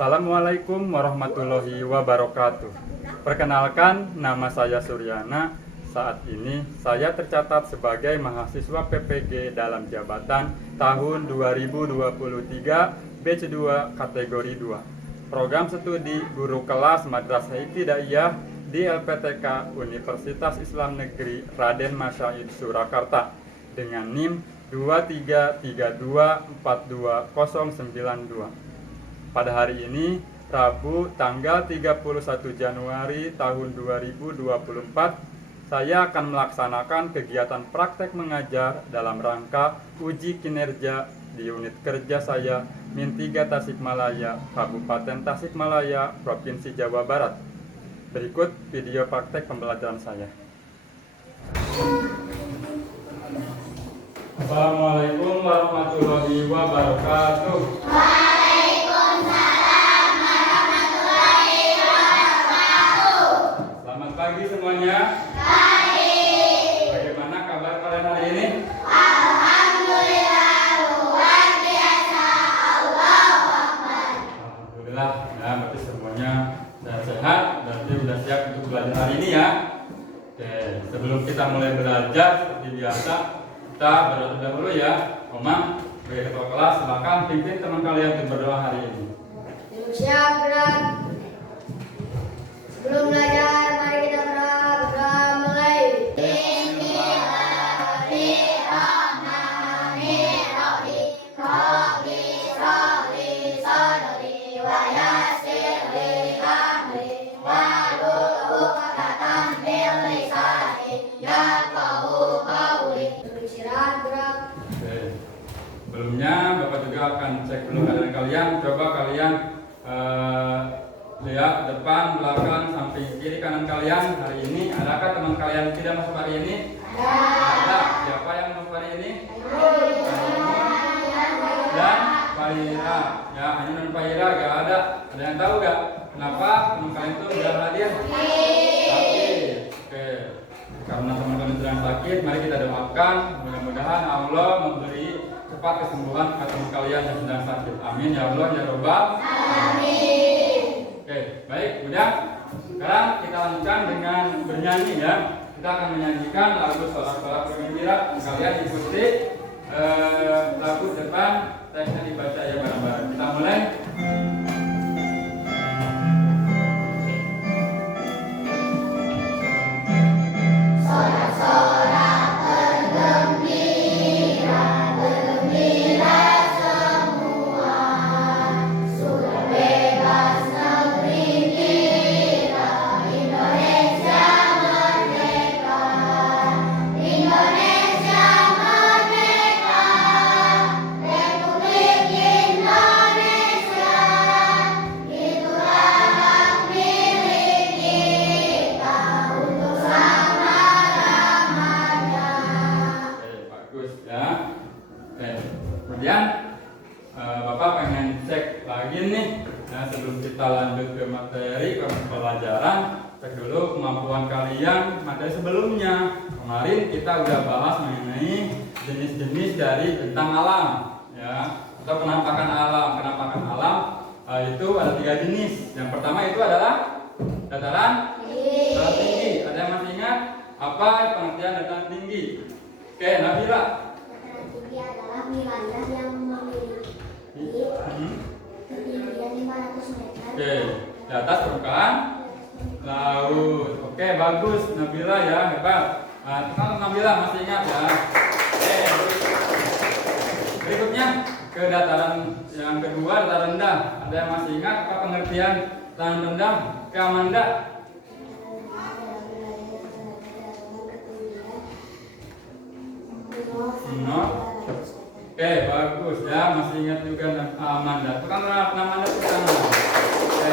Assalamualaikum warahmatullahi wabarakatuh. Perkenalkan, nama saya Suryana. Saat ini saya tercatat sebagai mahasiswa PPG dalam jabatan tahun 2023 batch 2 kategori 2. Program studi guru kelas Madrasah Ibtidaiyah di LPTK Universitas Islam Negeri Raden Masyaid Surakarta dengan NIM 2332420092. Pada hari ini, Rabu tanggal 31 Januari tahun 2024, saya akan melaksanakan kegiatan praktek mengajar dalam rangka uji kinerja di unit kerja saya Min 3 Tasikmalaya, Kabupaten Tasikmalaya, Provinsi Jawa Barat. Berikut video praktek pembelajaran saya. Assalamualaikum warahmatullahi wabarakatuh. Selamat pagi semuanya. Bagaimana kabar kalian hari ini? Alhamdulillah, luar biasa. Allahu Akbar. Alhamdulillah, ya berarti semuanya sehat, berarti sudah siap untuk belajar hari ini ya. Oke, sebelum kita mulai belajar seperti biasa, kita berdoa dahulu ya. Omang, sebagai ketua kelas, silakan pimpin teman kalian untuk berdoa hari ini. Siap, gerak. Sebelum belajar, mari kita berdoa mulai. Bismillahirrahmanirrahim. Rabbi shrahli sadri wa yassir li amri wahlul 'uqdatam min lisani yafqahu qawli. Beristirahat, gerak. Oke. Sebelumnya Bapak juga akan cek dulu keadaan kalian. Coba kalian lihat depan, belakang, samping, kiri, kanan kalian. Hari ini adakah teman kalian yang tidak masuk hari ini? Ada. Siapa yang masuk hari ini? Dan Fahira. Ya, Ainun dan Fahira gak ada. Ada yang tahu gak kenapa teman kalian itu tidak hadir? Sakit. Oke. Karena teman kalian sedang sakit, mari kita doakan. Mudah-mudahan Allah memberi cepat kesembuhan ke teman kalian yang sedang sakit. Amin ya Allah ya Rabbal. Amin. Oke, baik, udah. Sekarang kita lanjutkan dengan bernyanyi ya. Kita akan menyanyikan lagu Sholat-Sholat Bergembira. Kalian ikuti lagu depan, teksnya dibaca ya bareng-bareng. Kita mulai. Sorak-sorak bergembira, bergembira semua. Sudah bebas negeri kita, Indonesia merdeka. Indonesia merdeka, Republik Indonesia. Itulah hak milik kita untuk selama-lamanya. Oke, bagus ya. Oke, kemudian Bapak pengen cek lagi nih. Nah, sebelum kita lanjut ke materi, ke pelajaran, cek dulu kemampuan kalian materi sebelumnya. Kemarin kita udah bahas mengenai jenis-jenis dari bentang alam, ya, atau penampakan alam. Penampakan alam itu ada 3 jenis. Yang pertama itu adalah dataran tinggi. Ada yang masih ingat apa pengertian dataran tinggi? Oke, Nabila. Dataran tinggi adalah wilayah yang memiliki ketinggian 500 meter. Oke, di atas permukaan laut. Oke, bagus Nabila ya, hebat. Nah, teman Nabila masih ingat ya. Oke, berikutnya ke dataran yang kedua, dataran rendah. Ada yang masih ingat apa pengertian dataran rendah? Ke Amanda. No. Oke, bagus ya, masih ingat juga Amanda. Tukang Amanda ke sana. Oke.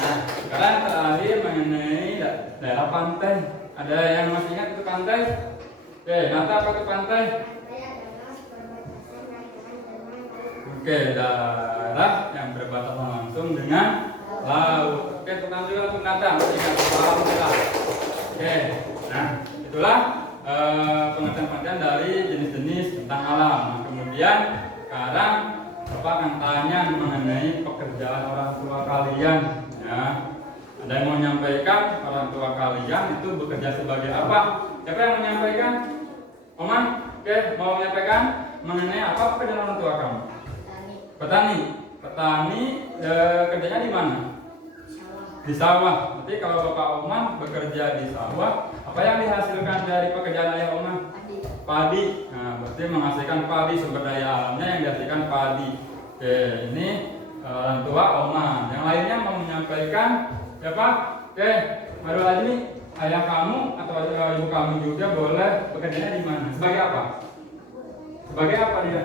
Nah, sekarang terakhir mengenai daerah pantai. Ada yang masih ingat itu pantai? Oke, Nata apa itu pantai? Oke, daerah yang berbatasan langsung dengan laut. Oke, tukang juga untuk Nata, masih ingat? Alhamdulillah. Oke, nah itulah pengertian-pengertian dari jenis-jenis bentang alam. Nah, kemudian sekarang Bapak akan tanya mengenai pekerjaan orang tua kalian. Ya. Ada yang mau menyampaikan orang tua kalian itu bekerja sebagai apa? Siapa yang menyampaikan? Oman? Oke, mau menyampaikan mengenai apa pekerjaan orang tua kamu? Petani. Petani kerjanya di mana? Di sawah. Berarti kalau Bapak Oman bekerja di sawah, apa yang dihasilkan dari pekerjaan ayah Oman? Padi. Nah, berarti menghasilkan padi, sumber daya alamnya yang dihasilkan padi. Oke, ini orang tua Oman. Yang lainnya mau menyampaikan siapa? Oke, Marul Azmi, ayah kamu atau ibu kamu juga boleh bekerjanya di mana? Sebagai apa? Sebagai apa dia?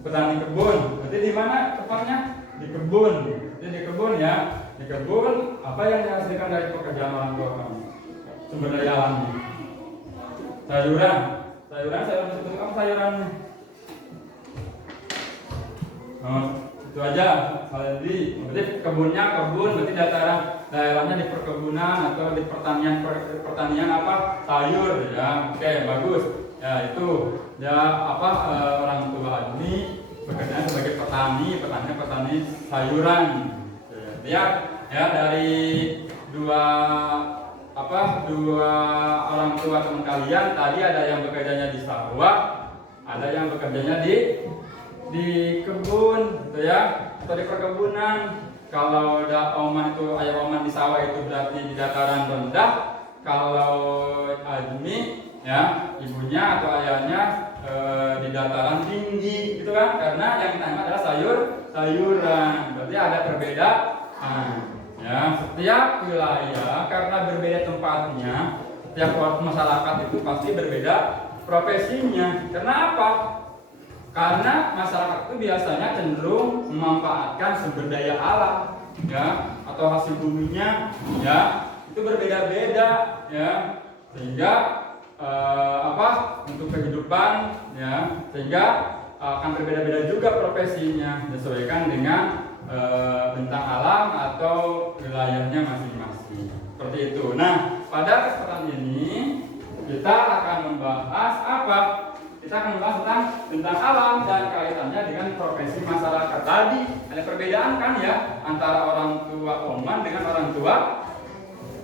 Petani kebun. Berarti di mana tempatnya? Di kebun. Jadi di kebun ya. Di kebun apa yang dihasilkan dari pekerjaan orang tua kamu? Sumber daya alamnya. Sayuran sebut kamu sayurannya. Oh, itu aja. Berarti kebunnya kebun, berarti daerahnya di perkebunan atau di pertanian apa? Sayur ya. Oke, bagus. Ya itu ya apa orang tua ini bekerja sebagai petani sayuran. Ya dari dua orang tua teman kalian tadi ada yang bekerjanya di sawah, ada yang bekerjanya di kebun, gitu ya, atau di perkebunan. Kalau ada ayah Oman di sawah itu berarti di dataran rendah. Kalau Azmi ya ibunya atau ayahnya di dataran tinggi, gitu kan? Karena yang ditangkap adalah sayuran. Berarti ada perbedaan. Ya, setiap wilayah karena berbeda tempatnya, setiap masyarakat itu pasti berbeda profesinya. Karena apa? Karena masyarakat itu biasanya cenderung memanfaatkan sumber daya alam, ya, atau hasil buminya, ya, itu berbeda-beda, ya, sehingga untuk kehidupan, ya, sehingga akan berbeda-beda juga profesinya disesuaikan dengan bentang alam atau wilayahnya masing-masing. Seperti itu. Nah, pada kesempatan ini kita akan membahas apa? Kita akan membahas tentang bentang alam dan kaitannya dengan profesi masyarakat. Tadi ada perbedaan kan ya antara orang tua Oman dengan orang tua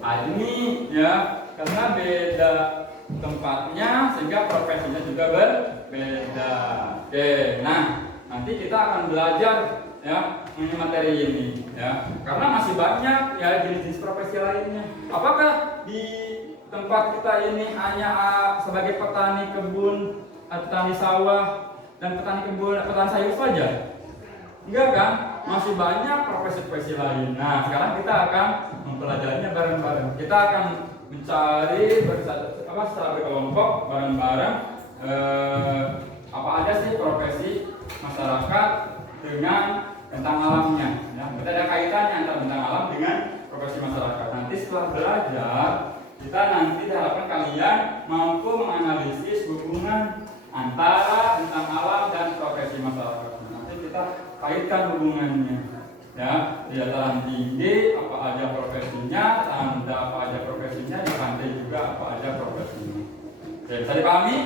Azmi, ya, karena beda tempatnya sehingga profesinya juga berbeda. Oke, nah nanti kita akan belajar ya mengenai materi ini ya, karena masih banyak ya jenis-jenis profesi lainnya. Apakah di tempat kita ini hanya sebagai petani kebun, petani sawah dan petani kebun, petani sayur saja? Enggak kan? Masih banyak profesi-profesi lain. Nah, sekarang kita akan mempelajarinya bareng-bareng. Kita akan mencari secara berkelompok bareng-bareng apa aja sih profesi masyarakat dengan bentang alamnya. Ya, berarti ada kaitannya antara bentang alam dengan profesi masyarakat. Nanti setelah belajar, kita nanti diharapkan kalian mampu menganalisis hubungan antara bentang alam dan profesi masyarakat. Nanti kita kaitkan hubungannya. Ya, di dataran tinggi apa aja profesinya, rendah apa aja profesinya, di pantai juga apa aja profesinya. Oke, bisa dipahami?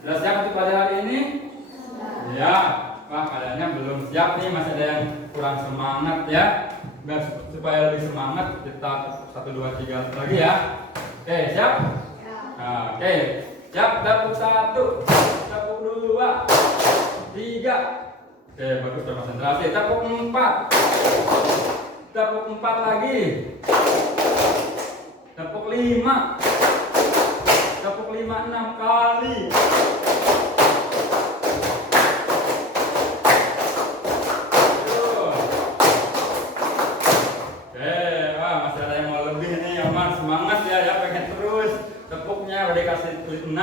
Sudah siap untuk pada hari ini? Ya. Wah, kaliannya belum siap nih, masih ada yang kurang semangat ya. Biar supaya lebih semangat, kita 1, 2, 3 lagi ya. Oke, siap? Nah, oke, siap. Tepuk 1, tepuk 2, 3. Oke, bagus, konsentrasi. Tepuk 4, tepuk 4 lagi. Tepuk 5, tepuk 5 6 kali. Udah kasih tulis 6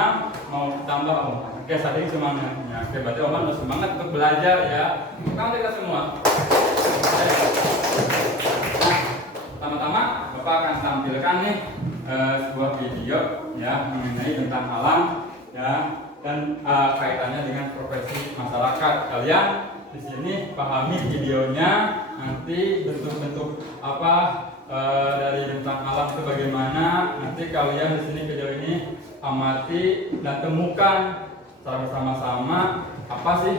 mau tambah Om. Oke, saat ini semangatnya. Oke, berarti Om harus semangat untuk belajar ya. Kamu kita semua. Nah, pertama-tama Bapak akan tampilkan nih sebuah video ya mengenai tentang alam ya dan kaitannya dengan profesi masyarakat. Kalian di sini pahami videonya, nanti bentuk-bentuk apa dari bentang alam itu bagaimana. Nanti kalian di sini video ini amati dan temukan secara bersama-sama apa sih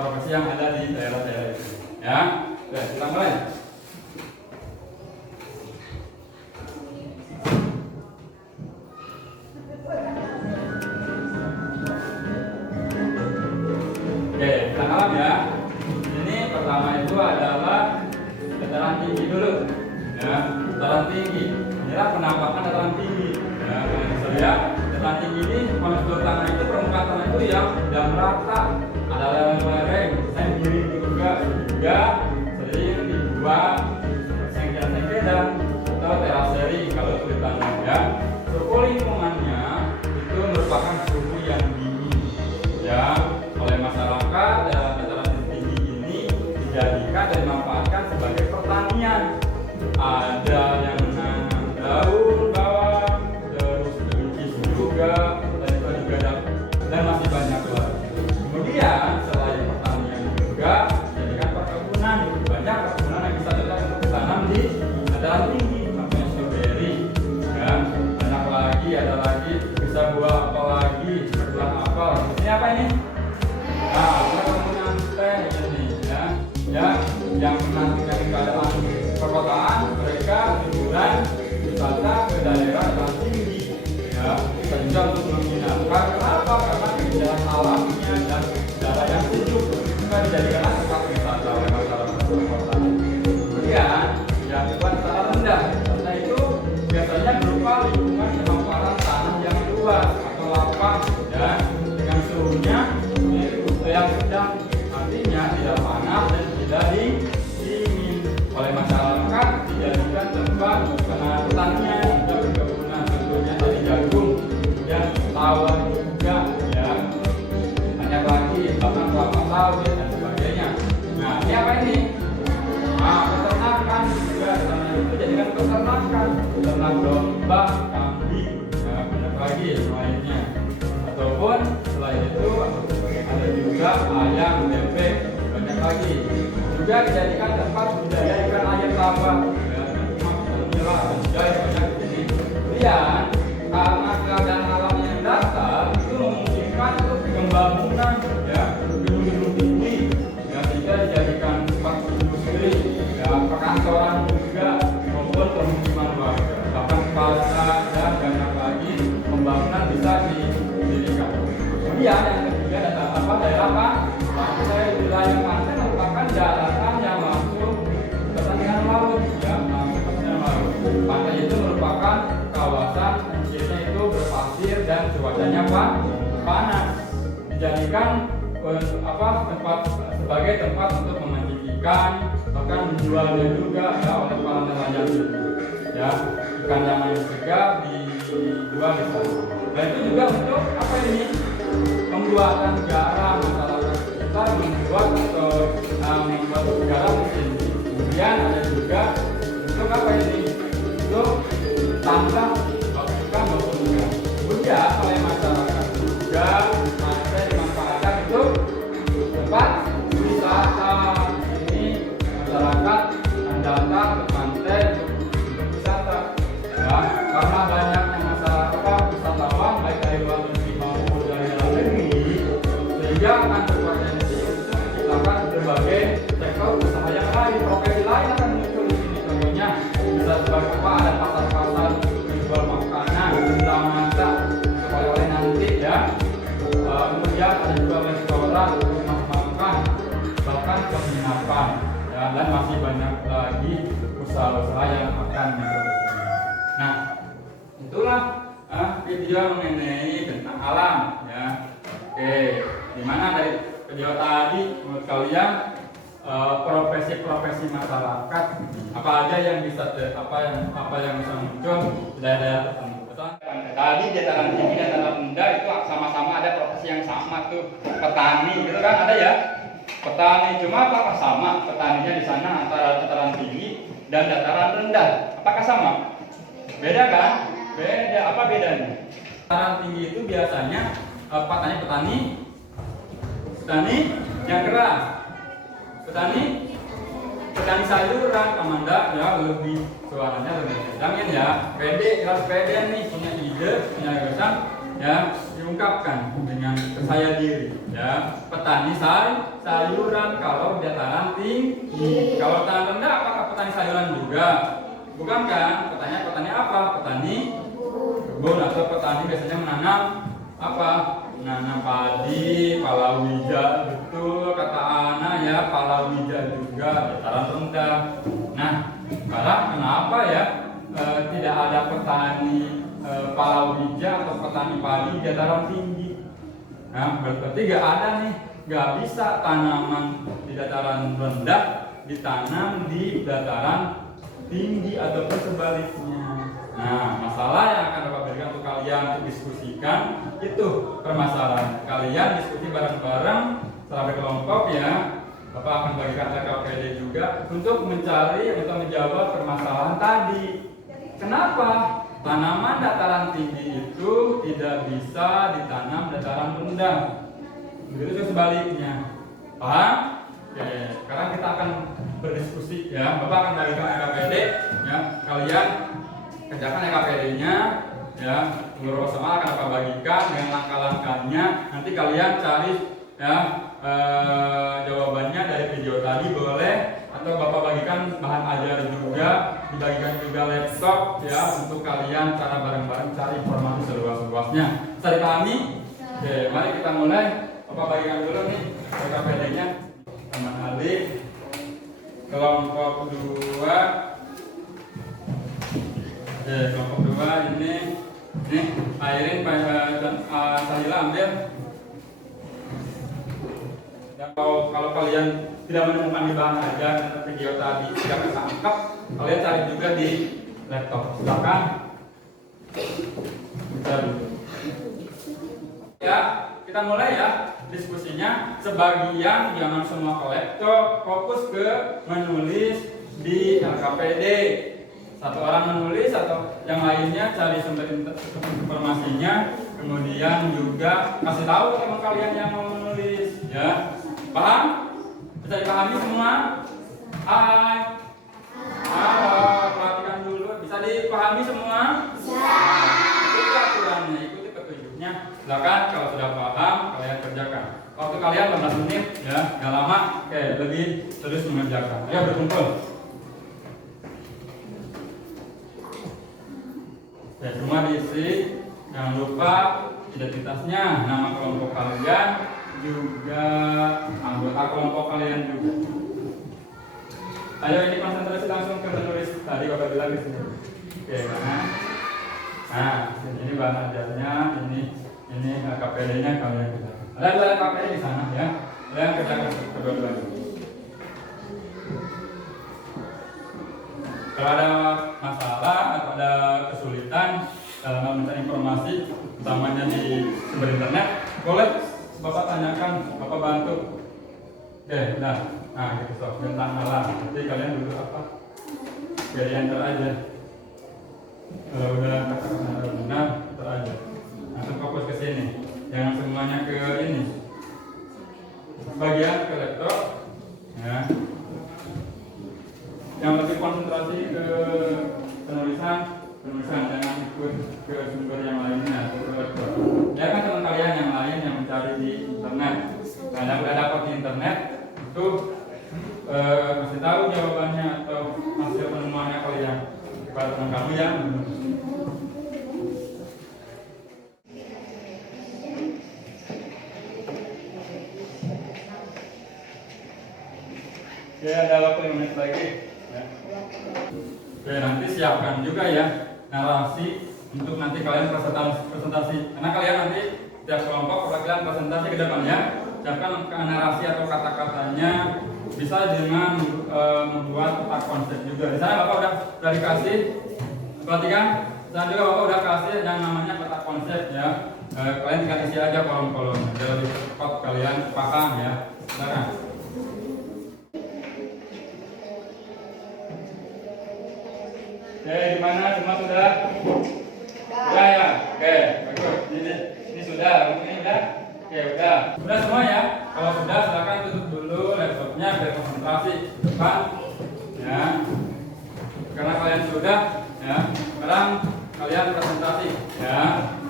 profesi yang ada di daerah-daerah itu. Ya, oke, kita mulai. Oke, kita alam ya. Ini pertama itu adalah dataran tinggi dulu. Ya, dataran tinggi. Inilah penampakan dataran tinggi. Ya, kalian bisa lihat dataran tinggi ini menurut tanah itu permukaan tanah itu yang sudah merata. Ada lereng-lereng, miring juga sering dibuat sengketa atau teraseri kalau tulisannya ya. Suhu lingkungannya itu merupakan suhu yang dingin ya. Oleh masyarakat dataran tinggi ini dijadikan dan dimanfaatkan sebagai pertanian. Ada yang menanam daun bawang, terus buncis juga, dan masih banyak lagi. Kemudian selain pertanian juga jadikan perkebunan. Banyak perkebunan yang bisa cocok untuk ditanam di dataran tinggi, contohnya strawberry. Ya, banyak lagi, ada lagi bisa buah apel lagi, buah apel. Ini apa ini? Nah, perkebunan teh ini ya. Ya, yang nanti dari keadaan perkotaan mereka liburan wisata ke daerah yang tinggi ya, bisa juga untuk menginapkan. Kenapa? Karena keindahan alamnya dan daerah yang sejuk juga dijadikan tempat wisata oleh masyarakat perkotaan. Kemudian yang kedua dataran rendah. Rendah itu biasanya berupa lingkungan hamparan tanah yang luas atau lapang ya, dengan suhunya yang sedang, artinya tidak panas dan tidak dingin. Oleh masyarakat dijadikan tempat pertanian dan perkebunan, contohnya dari jagung, kemudian sawah juga ya, banyak lagi bahkan kelapa sawit dan sebagainya. Nah, ini apa ini? Nah, peternakan juga, tanah itu jadikan peternakan, ternak domba, kambing, ya, banyak lagi lainnya. Ataupun selain itu ada juga ayam, bebek, banyak lagi. Juga dijadikan tempat budidaya ikan air tawar, ya, nila, anjay, banyak di sini. Kemudian karena keadaan alam yang datar itu memungkinkan untuk pembangunan, ya, gedung-gedung tinggi, ya, sehingga dijadikan tempat industri, ya, perkantoran juga maupun permukiman warga. Bahkan pasar dan banyak lagi pembangunan bisa didirikan. Kemudian yang ketiga ada daerah apa? Pantai. Wilayah pantai merupakan daratan yang langsung pertandingan laut ya, langsung pertandingan laut. Pantai itu merupakan kawasan pesisirnya itu berpasir dan cuacanya panas. Dijadikan tempat sebagai tempat untuk memancing ikan, bahkan menjualnya juga ya oleh para nelayan ini. Ya, ikan yang segar dijual di sana. Dan itu juga untuk apa ini? Pembuatan garam. Masyarakat kita membuat atau membuat garam di sini. Kemudian ada juga untuk apa ini? Untuk tambang ikan maupun ikan. Kemudian oleh masyarakat juga ada dimanfaatkan untuk tempat wisata. Ini masyarakat datang ke pantai untuk wisata. Ya, karena banyaknya masyarakat wisatawan baik dari luar negeri maupun dari dalam negeri, sehingga akan berpotensi untuk menciptakan berbagai sektor usaha yang lain, profesi lain akan muncul di sini. Contohnya bisa sebagai apa? Ada pasar-pasar jual makanan, benda masak, oleh-oleh nanti ya. Kemudian ada juga restoran, rumah makan, bahkan penginapan, ya, dan masih banyak lagi usaha-usaha yang akan diproduksi. Nah, itulah video mengenai tentang alam ya. Oke, dimana dari video tadi menurut kalian profesi-profesi masyarakat apa aja yang bisa apa yang bisa muncul di daerah tertentu. Tadi dataran tinggi dan dataran rendah itu sama-sama ada profesi yang sama tuh, petani gitu kan ada ya. Petani, cuma apakah sama petaninya di sana antara dataran tinggi dan dataran rendah? Apakah sama? Beda kan? Beda. Apa bedanya? Dataran tinggi itu biasanya petani yang keras. Petani sayuran, Amanda ya lebih suaranya lebih kencang ya. Pede, harus pede nih, punya ide, punya gagasan ya. diungkapkan dengan saya diri ya. Petani sayuran kalau dataran tinggi. Kalau dataran rendah apakah petani sayuran juga? Bukan kan? Petani apa? Petani kebun atau petani biasanya menanam apa? Menanam padi, palawija, betul kata Ana ya, palawija juga dataran rendah. Nah, sekarang kenapa ya tidak ada petani palawija atau petani padi di dataran tinggi? Nah, berarti gak ada nih, gak bisa tanaman di dataran rendah ditanam di dataran tinggi ataupun sebaliknya. Nah, masalah yang akan Bapak berikan untuk kalian untuk diskusikan itu permasalahan. Kalian diskusi bareng-bareng secara berkelompok ya. Bapak akan bagikan LKPD juga untuk menjawab permasalahan tadi. Kenapa tanaman dataran tinggi itu tidak bisa ditanam dataran rendah? Begitu sebaliknya. Paham? Oke, sekarang kita akan berdiskusi ya. Bapak akan bagikan LKPD ya. Kalian kerjakan LKPD-nya ya. Guru sama akan Bapak bagikan dengan langkah-langkahnya. Nanti kalian cari ya jawabannya dari video tadi boleh, atau Bapak bagikan bahan ajar juga, dibagikan juga laptop ya untuk kalian cara bareng-bareng cari informasi seluas-luasnya. Bisa dipahami? Oke, mari kita mulai. Bapak bagikan dulu nih LKPD-nya. Teman Alif kelompok 2. Oke, kelompok 2 ini Airin dan Sahila ambil. Dan kalau kalian tidak menemukan di bahan ajar dan video tadi tidak ketangkap, kalian cari juga di laptop. Silakan. Ya, kita mulai ya diskusinya. Sebagian jangan semua ke laptop, fokus ke menulis di LKPD. Satu orang menulis atau yang lainnya cari sumber informasinya, kemudian juga kasih tahu teman kalian yang mau menulis ya. Paham? Bisa dipahami semua? Hai. Halo, perhatikan dulu. Bisa dipahami semua? Bisa. Ikuti aturannya, ikuti petunjuknya. Silakan kalau sudah paham kalian kerjakan. Waktu kalian 15 menit ya, nggak lama. Oke, lebih terus mengerjakan. Ayo berkumpul. Ya, semua diisi. Jangan lupa identitasnya, nama kelompok kalian, juga anggota kelompok kalian juga. Ayo ini konsentrasi langsung ke menulis. Tadi Bapak bilang di sini. Oke, nah, ini bahan ajarnya, ini KPD-nya kalian kerjakan. Ada dua KPD di sana ya. Kalian kerjakan kedua-duanya. Kalau ada masalah atau ada kesulitan dalam mencari informasi, utamanya di sumber internet, boleh Bapak tanyakan, Bapak bantu. Oke, udah. Nah, gitu sob, tentang alam. Jadi kalian dulu apa? Jadi enter aja. Kalau udah kata-kata benar, enter aja. Langsung fokus ke sini. Jangan semuanya ke ini. Bagian ke laptop. Ya. Yang lebih konsentrasi ke penulisan, jangan ikut ke sumber yang lainnya. Ya kan teman kalian yang lain yang mencari di internet. Nah, yang udah dapat di internet itu kasih tahu jawabannya atau hasil penemuannya kalian kepada teman kamu yang ya ada waktu 5 menit lagi ya. Oke, nanti siapkan juga ya narasi untuk nanti kalian presentasi karena kalian nanti setiap kelompok perwakilan presentasi ke depan ya. Siapkan narasi atau kata-katanya bisa dengan membuat peta konsep juga. Di sana Bapak udah dikasih, perhatikan. Dan juga Bapak udah kasih yang namanya peta konsep ya. Kalian tinggal isi aja kolom-kolomnya biar lebih cepat kalian paham ya. Silakan. Gimana semua sudah? Sudah ya? Oke, bagus. Ini sudah, ini udah? Oke, udah. Sudah semua ya? Kalau sudah, silakan tutup dulu laptopnya biar konsentrasi depan. Ya. Karena kalian sudah, ya. Sekarang kalian presentasi, ya.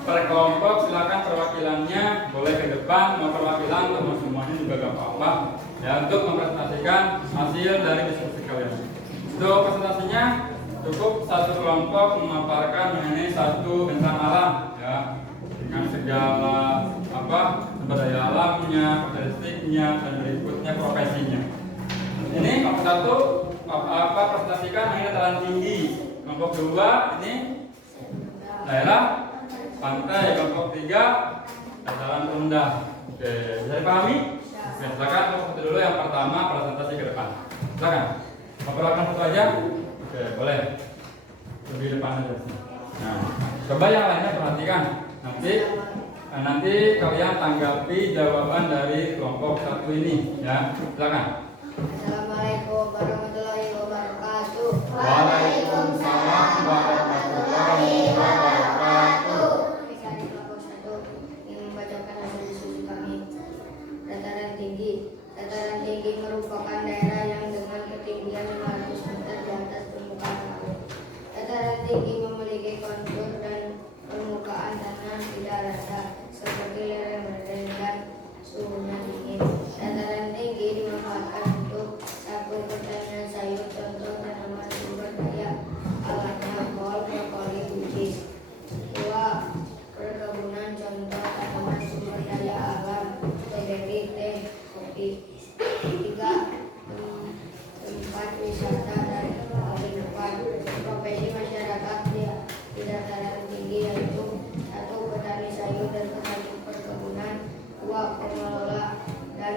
per kelompok silakan perwakilannya boleh ke depan, mau perwakilan atau mau semuanya juga gak apa-apa ya, untuk mempresentasikan hasil dari diskusi kalian. Untuk presentasinya cukup satu kelompok memaparkan mengenai satu bentang alam ya, dengan segala sumber daya alamnya, karakteristiknya, dan berikutnya profesinya. Ini kelompok satu presentasikan mengenai dataran tinggi. Kelompok dua ini daerah pantai. Kelompok tiga dataran rendah. Oke, bisa dipahami? Oke, silakan kelompok dulu yang pertama presentasi ke depan. Silakan. Memperlakukan satu aja. Oke, boleh. Lebih depan aja. Nah, coba yang lainnya perhatikan. Nanti kalian tanggapi jawaban dari kelompok satu ini ya. Silakan. Assalamualaikum warahmatullahi wabarakatuh. Waalaikumsalam warahmatullahi wabarakatuh. Dari kelompok satu yang membacakan hasil diskusi kami. Dataran tinggi. Dataran tinggi merupakan daerah yang dengan ketinggian 500 meter di atas permukaan laut. Dataran tinggi memiliki kontur dan permukaan tanah tidak rata seperti lereng-lereng dan suhunya dingin. Dataran tinggi dimanfaatkan untuk satu pertanian sayur, contoh tanaman sumber daya alamnya kol, brokoli, buncis. Dua, perkebunan, contoh tanaman sumber daya alam, stroberi, teh, kopi. Tiga, tempat wisata dan penginapan. Profesi masyarakat di dataran tinggi yaitu satu, petani sayur dan petani perkebunan. Dua, pengelola dan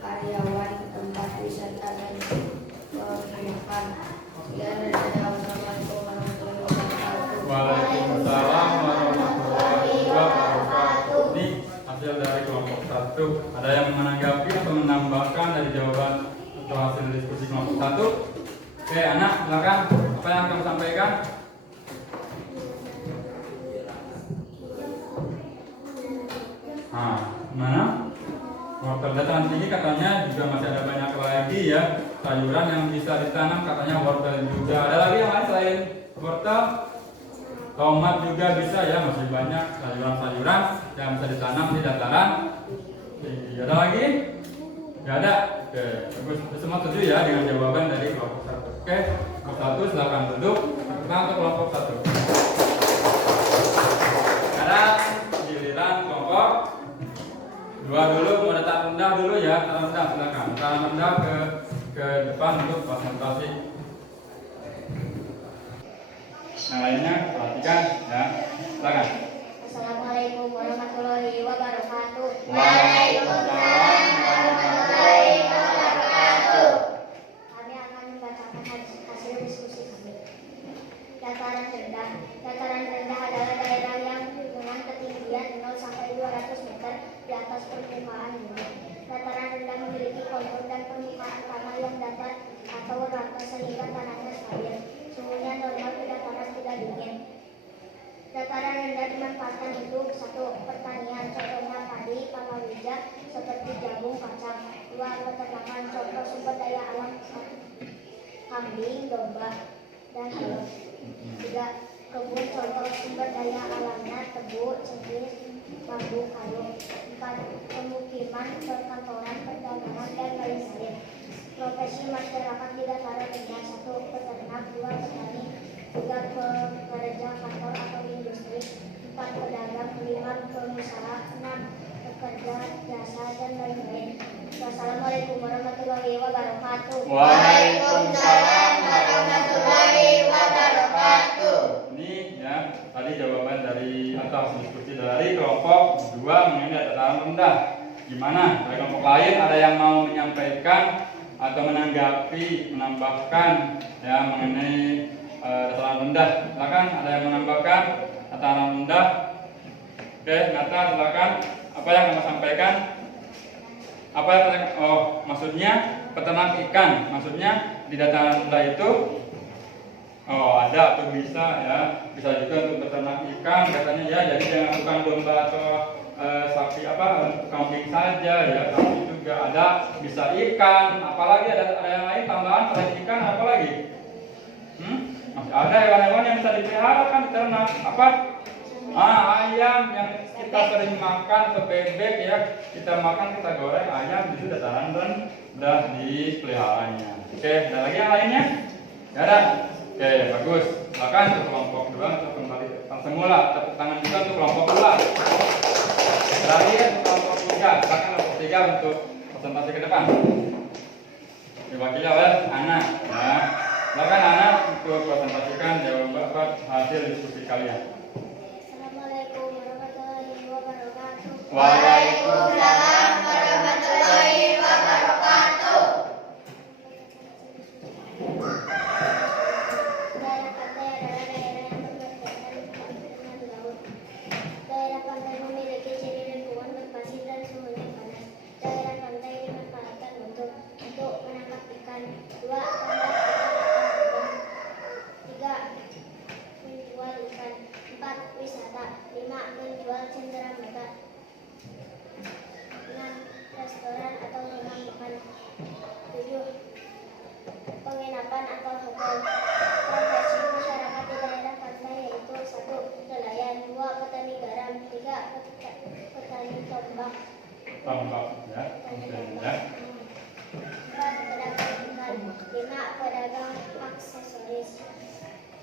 karyawan tempat wisata dan penginapan. Sekian dari saya. Wassalamualaikum warahmatullahi wabarakatuh. Waalaikumsalam warahmatullahi wabarakatuh. Ini hasil dari kelompok satu. Ada yang menanggapi atau menambahkan dari jawaban atau hasil diskusi kelompok satu? Oke, anak, silakan. Apa yang kamu sampaikan? Mana? Wortel dataran tinggi katanya juga masih ada banyak lagi ya sayuran yang bisa ditanam, katanya wortel juga. Ada lagi yang lain selain wortel? Tomat juga bisa ya, masih banyak sayuran-sayuran yang bisa ditanam di dataran tinggi. Ada lagi? Gak ada? Oke, bagus. Semua setuju ya dengan jawaban dari kelompok satu. Oke, kelompok satu silakan duduk. Kita untuk kelompok satu. Sekarang giliran kelompok dua dulu, mau dataran rendah dulu ya. Dataran rendah silakan. Dataran rendah ke depan untuk presentasi. Yang lainnya perhatikan ya. Silakan. Assalamualaikum warahmatullahi wabarakatuh. Waalaikumsalam warahmatullahi wabarakatuh. Kami akan membacakan hasil diskusi kami. Dataran rendah. Dataran rendah adalah daerah yang dengan ketinggian 0 sampai 200 meter di atas permukaan bumi. Dataran rendah memiliki kontur dan permukaan tanah yang datar atau rata sehingga tanahnya stabil. Suhunya normal, tidak panas, tidak dingin. Dataran rendah dimanfaatkan untuk satu, pertanian, contohnya padi, palawija seperti jagung, kacang. Dua, peternakan, contoh sumber daya alam kambing, domba, dan ayam. Tiga, kebun, contoh sumber daya alamnya tebu, cengkeh, bambu, kayu. Empat, pemukiman, perkantoran, perdagangan, dan lain-lain. Profesi masyarakat di dataran rendah. Satu, peternak. Dua, petani. Tiga, pekerja kantor atau industri. Empat, pedagang. Lima, pengusaha. Enam, pekerja jasa, dan lain-lain. Wassalamualaikum warahmatullahi wabarakatuh. Waalaikumsalam warahmatullahi wabarakatuh. Ini ya tadi jawaban dari atau diskusi dari kelompok dua mengenai dataran rendah. Gimana? Dari kelompok lain ada yang mau menyampaikan atau menanggapi, menambahkan ya mengenai dataran rendah? Silakan, ada yang menambahkan dataran rendah? Oke, Nata silakan. Apa yang kamu sampaikan? Apa yang maksudnya peternak ikan? Maksudnya di dataran rendah itu ada tuh bisa ya, bisa juga untuk peternak ikan katanya ya, jadi jangan bukan domba atau sapi kambing saja ya, tapi juga ada bisa ikan, apalagi ada yang lain tambahan selain ikan, apalagi masih ada hewan-hewan yang bisa dipelihara kan, diternak apa? Ayam yang kita sering makan atau bebek ya, kita makan, kita goreng ayam itu dataran rendah dipeliharanya. Oke, ada lagi yang lainnya? Gak ada? Oke, bagus. Bahkan untuk kelompok 2 untuk kembali ke semula. Tepuk tangan juga untuk kelompok 2. Terakhir untuk kelompok 3. Bahkan kelompok 3 untuk presentasi ke depan. Diwakili oleh anak. Ya. Silakan anak untuk presentasikan jawaban hasil diskusi kalian. Assalamualaikum warahmatullahi wabarakatuh. Waalaikumsalam warahmatullahi wabarakatuh. Daerah pantai adalah daerah yang berbatasan dengan laut. Daerah pantai memiliki ciri lingkungan berpasir dan suhunya panas. Daerah pantai dimanfaatkan untuk menangkap ikan. 2. Menjual ikan. 4. Wisata. 5. Menjual cenderamata. 6. Restoran atau rumah makan. 7. Penginapan atau hotel. Profesi masyarakat di daerah pantai yaitu 1. Nelayan. 2. Petani garam. 3. Petani tombak. Tambah ya. Ya. 4. Pedagang ikan. 5. Pedagang aksesoris.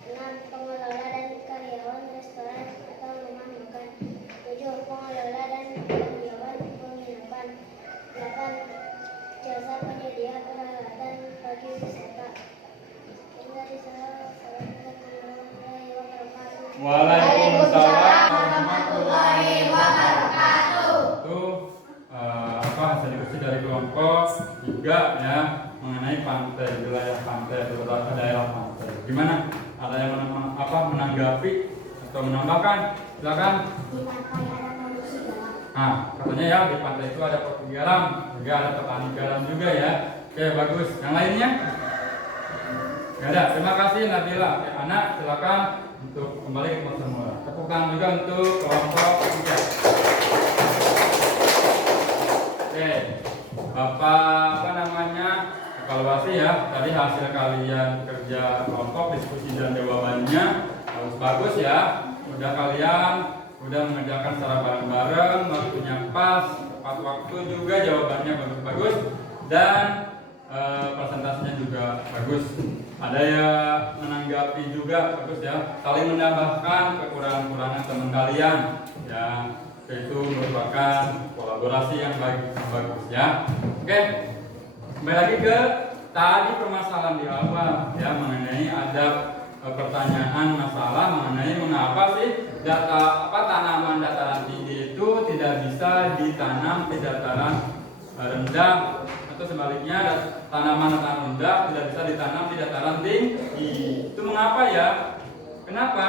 6. Pengelola dan karyawan restoran atau rumah makan. 7. Pengelola dan karyawan penginapan. 8. Jasa penyedia peralatan bagi wisata. Dari saya, Assalamualaikum warahmatullahi wabarakatuh. Waalaikumsalam warahmatullahi wabarakatuh. Itu hasil diskusi dari kelompok 3 ya mengenai pantai, wilayah pantai atau daerah pantai. Gimana? Ada yang menanggapi atau menambahkan? Silakan. Di pantai ada produksi garam. Katanya ya di pantai itu ada produksi garam, juga ada petani garam juga ya. Oke, bagus. Yang lainnya? Gak ada. Terima kasih Nabila. Oke, anak silakan untuk kembali ke kelas semula. Tepuk tangan juga untuk kelompok 3. Oke, Bapak evaluasi ya. Tadi hasil kalian kerja kelompok, diskusi dan jawabannya bagus ya. Udah kalian udah mengerjakan secara bareng-bareng, waktunya pas, tepat waktu juga, jawabannya bagus-bagus dan presentasinya juga bagus. Ada yang menanggapi juga bagus ya. Saling menambahkan kekurangan-kekurangan teman kalian ya. Itu merupakan kolaborasi yang bagus ya. Oke, kembali lagi ke tadi permasalahan di awal ya, mengenai ada pertanyaan masalah mengenai mengapa sih tanaman dataran tinggi itu tidak bisa ditanam di dataran rendah, atau sebaliknya tanaman dataran rendah tidak bisa ditanam di dataran tinggi. Itu mengapa ya? Kenapa?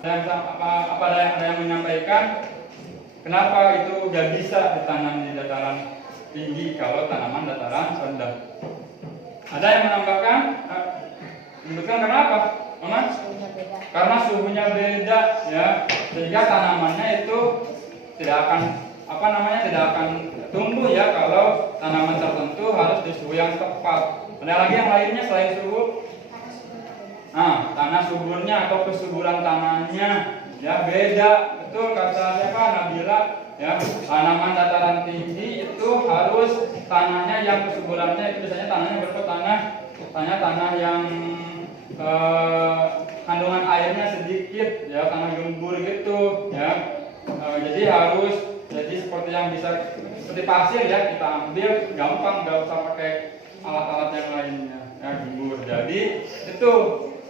Dan ada yang menyampaikan kenapa itu gak bisa ditanam di dataran tinggi kalau tanaman dataran rendah? Ada yang menambahkan? Menunjukkan kenapa? Mama? Karena suhunya beda ya, sehingga tanamannya itu tidak akan tumbuh ya kalau tanaman tertentu harus di suhu yang tepat. Ada lagi yang lainnya selain suhu? Tanah suburnya atau kesuburan tanahnya ya beda. Betul kata siapa? Nabila ya. Tanaman dataran tinggi itu harus tanahnya yang kesuburannya itu biasanya tanahnya tanah yang kandungan airnya sedikit ya, tanah gembur gitu ya. Jadi seperti yang bisa seperti pasir ya, kita ambil gampang, nggak usah pakai alat-alat yang lainnya ya, gembur. Jadi itu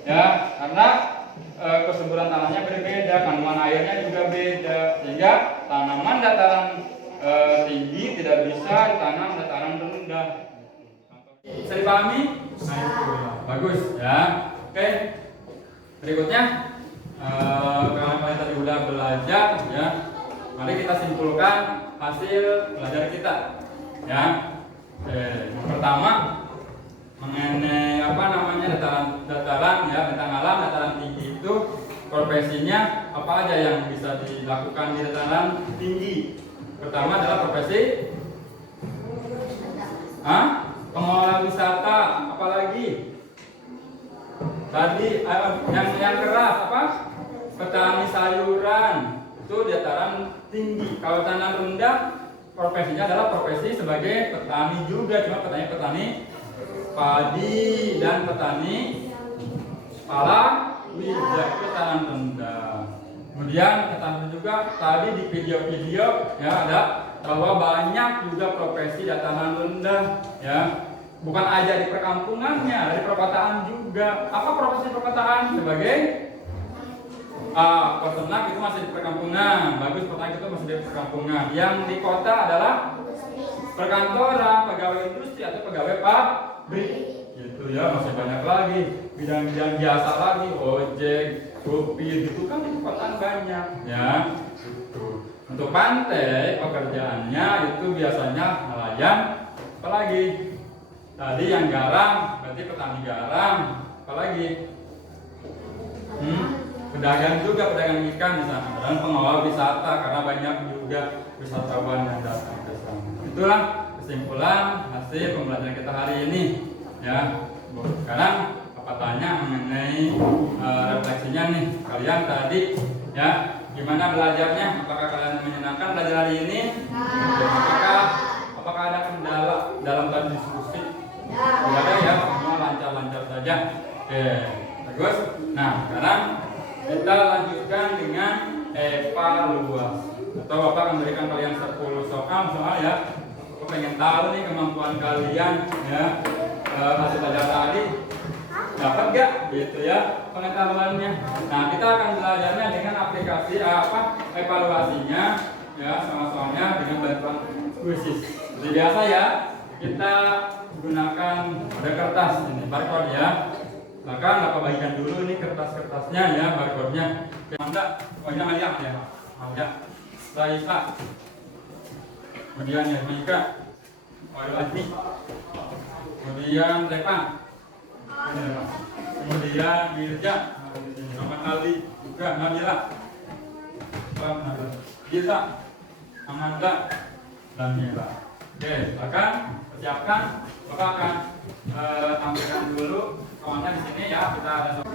ya, karena kesuburan tanahnya berbeda, kandungan airnya juga beda, sehingga tanaman dataran tinggi tidak bisa ditanam dataran rendah. Bisa dipahami? Nah itu bagus ya. Oke, berikutnya karena kalian tadi udah belajar ya, mari kita simpulkan hasil belajar kita ya. Yang pertama mengenai dataran ya, bentang alam dataran tinggi itu profesinya apa aja yang bisa dilakukan di dataran tinggi? Pertama adalah profesi pengelola wisata, apalagi tadi yang keras apa? Petani sayuran itu dataran tinggi. Kalau dataran rendah, profesinya adalah profesi sebagai petani juga, cuma petani padi dan petani palawija, itu dataran rendah. Kemudian ketahui juga tadi di video-video ya ada bahwa banyak juga profesi dataran rendah ya. Bukan aja di perkampungannya, di perkotaan juga. Apa profesi perkotaan? Sebagai peternak itu masih di perkampungan. Bagus, peternak itu masih di perkampungan. Yang di kota adalah perkantoran, pegawai industri atau pegawai pabrik. Gitu ya, masih banyak lagi bidang-bidang biasa lagi, ojek, supir, itu kan di perkotaan banyak ya. Gitu. Untuk pantai pekerjaannya itu biasanya nelayan, apalagi tadi yang garam, berarti petani garam, apalagi pedagang juga, pedagang ikan di sana, dan pengelola wisata karena banyak juga wisatawan yang datang ke sana. Itulah kesimpulan hasil pembelajaran kita hari ini ya. Sekarang apa tanya mengenai refleksinya nih kalian tadi ya, gimana belajarnya? Apakah kalian menyenangkan belajar hari ini? Apakah ada kendala dalam tadi diskusi? Tidak ada ya, semua lancar-lancar saja. Oke, bagus. Nah, sekarang kita lanjutkan dengan evaluasi. Atau Bapak akan berikan kalian 10 soal ya. Aku pengen tahu nih kemampuan kalian ya. Hasil belajar tadi dapat gak gitu ya pengetahuannya. Nah, kita akan belajarnya dengan aplikasi evaluasinya ya, soalnya dengan bantuan kuisis. Seperti biasa ya, kita gunakan ada kertas ini barcode ya. Silakan Bapak bagikan dulu nih kertas-kertasnya ya, barcode-nya. Manda, pokoknya ayah ya. Ayah. Raisa. Kemudian ya Mika. Lagi. Kemudian Repa. Kemudian Mirja. Muhammad Ali juga Nabila. Gita. Amanda dan Mila. Oke, silakan persiapkan. Bapak akan tampilkan dulu soalnya di sini ya. Kita ada soal.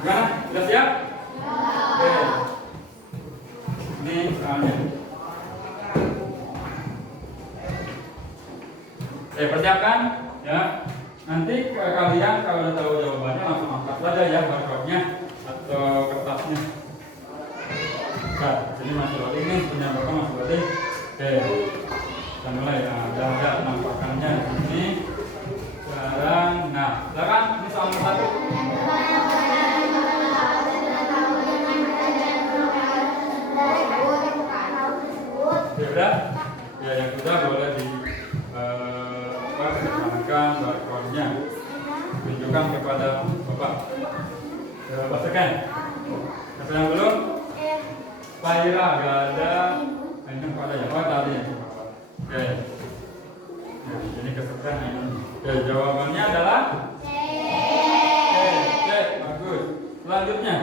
Gimana? Sudah siap? Oke. Ini soalnya. Persiapkan ya. Nanti kalian kalau udah tahu jawabannya langsung angkat saja ya barcode-nya atau kertasnya. Nah, sini masih loading nih, punya Bapak masih loading. Oke. Kita mulai, nah, ada penampakannya di sini. Sekarang, nah, silakan ini soal nomor 1. Ya udah, ya yang sudah boleh ditekankan barcode-nya, tunjukkan kepada Bapak. Bacakan. Siapa yang belum? Faira, gak ada. Ini pada ya, tadi ya. Oke. Nah, ini kesukaan ini. Oke, jawabannya adalah C. Bagus. Selanjutnya,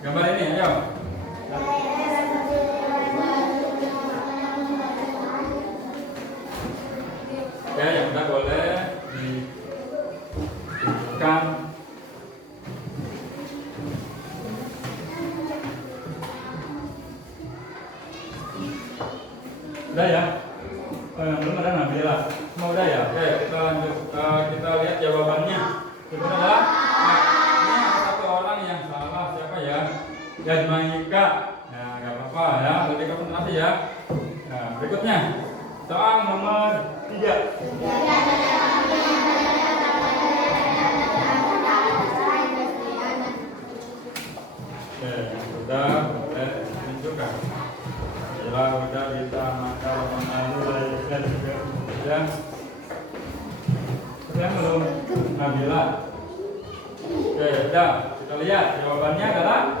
gambar ini, ayo. Oke, yang udah boleh ditunjukkan. Udah ya? Yang belum ada Nabila. Semua udah ya? Oke, kita lanjut. Kita lihat jawabannya. Itu adalah ini ada satu orang yang salah. Siapa ya? Ya, Maika. Nah, nggak apa-apa ya. Lebih konsentrasi ya. Nah, berikutnya soal nomor 3. Oke, yang sudah boleh tunjukkan. Bila udah bisa maka mengalir dan juga ya. Saya belum Nabila. Oke, udah kita lihat jawabannya adalah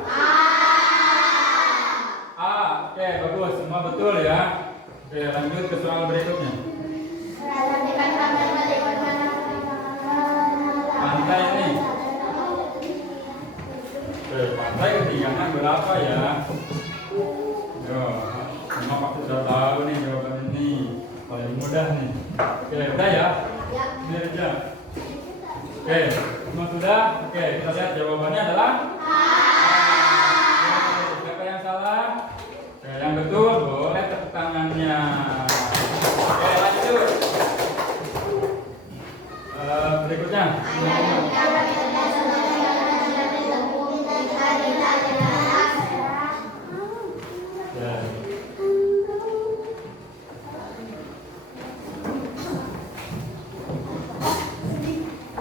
A. Oke, bagus, semua betul ya. Oke, lanjut ke soal berikutnya. Pantai ini. Oke, pantai ketinggiannya berapa ya? Yo, semua pasti sudah tahu nih jawaban ini. Paling mudah nih. Oke, udah ya? Ini aja. Oke, semua sudah? Oke, kita lihat jawabannya adalah A. Siapa yang salah? betul, boleh tepuk tangannya. Oke, lanjut. Berikutnya. Ya.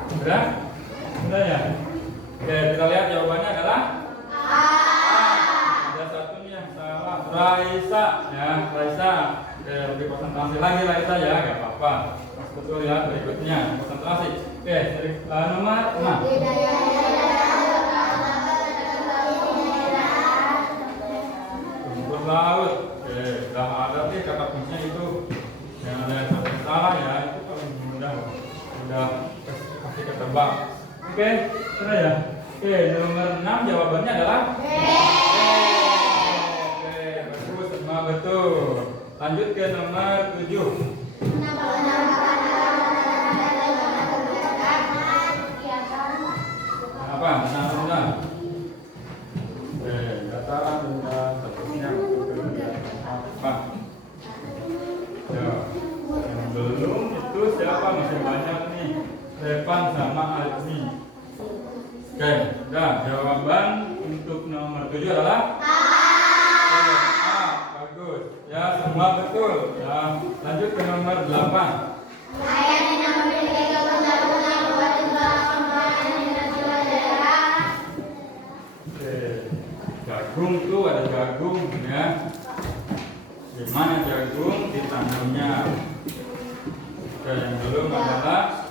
Sudah? Sudah ya? Oke, kita lihat jawabannya adalah ada satu nih yang salah. Raisa, ya, Raisa. Oke, lebih konsentrasi lagi Raisa ya, nggak apa-apa. Betul ya, berikutnya konsentrasi. Oke, nomor 6. Rumput laut. Oke, udah ada sih kata kuncinya itu. Yang ada yang satu salah ya, itu paling mudah. Udah kasih ketebak. Oke, sudah ya. Oke, nomor 6 jawabannya adalah Oke, bagus, semua betul. Lanjut ke nomor 7. Apa? Benar. Oke, dataran rendah tentunya apa? Ya, yang belum itu siapa? Masih banyak nih. Revan sama Almi. Oke, udah. Jawaban untuk nomor 7 adalah A. Bagus. Ya, semua betul. Ya, lanjut ke nomor 8. Jagung tuh ada jagung ya. Gimana jagung ditanamnya? Oke, yang belum adalah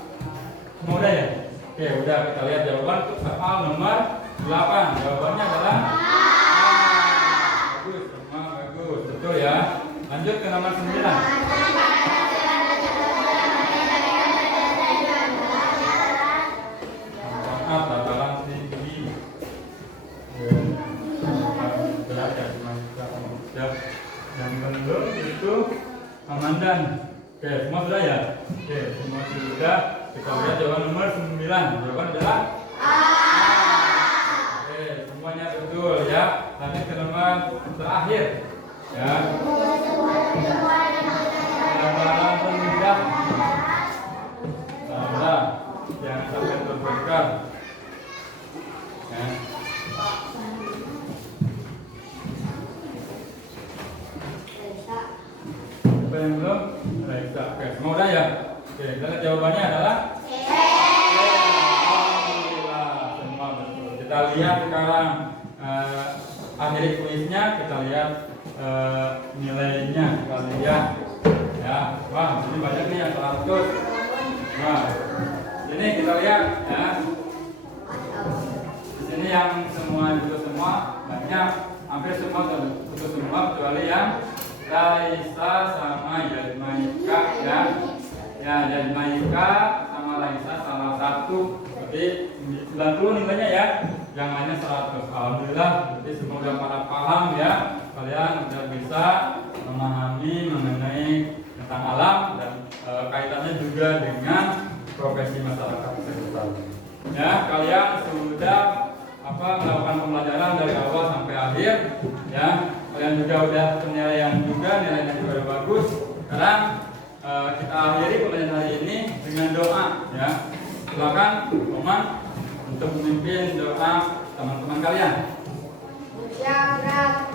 udah ya. Oke, udah kita lihat jawaban untuk soal nomor 8. Jawabannya adalah bagus, semua bagus, betul ya. Lanjut ke nomor 9. Dataran tinggi. Yang belum itu Amandan. Oke, semua sudah ya? Oke, semua sudah. Kita lihat jawaban nomor 9. Jawaban adalah A. Oke, semuanya betul ya. Lanjut ke nomor terakhir. Ya. Dataran rendah. Rendah. Jangan sampai terbongkar. Ya. Apa yang belum? Raisa. Oke, semua udah ya? Oke, kita lihat jawabannya adalah Alhamdulillah, semua betul. Kita lihat sekarang akhir kuisnya, kita lihat nilainya, kita lihat ya. Wah, ini banyak nih yang 100. Nah, ini kita lihat ya. Di sini yang semua itu semua banyak, hampir semua itu semua kecuali yang Raisa sama Yadmaika ya. Ya, Yadmaika sama Raisa salah satu. Berarti 90 nilainya ya. Yang lainnya 100. Alhamdulillah, berarti semua udah pada paham ya. Kalian udah bisa memahami mengenai tentang alam dan kaitannya juga dengan profesi masyarakat sekitar. Ya, kalian sudah melakukan pembelajaran dari awal sampai akhir ya. Kalian juga udah penilaian juga, nilainya juga udah bagus. Sekarang kita akhiri pembelajaran hari ini dengan doa ya. Silakan Roman untuk memimpin doa teman-teman kalian. Ucapkan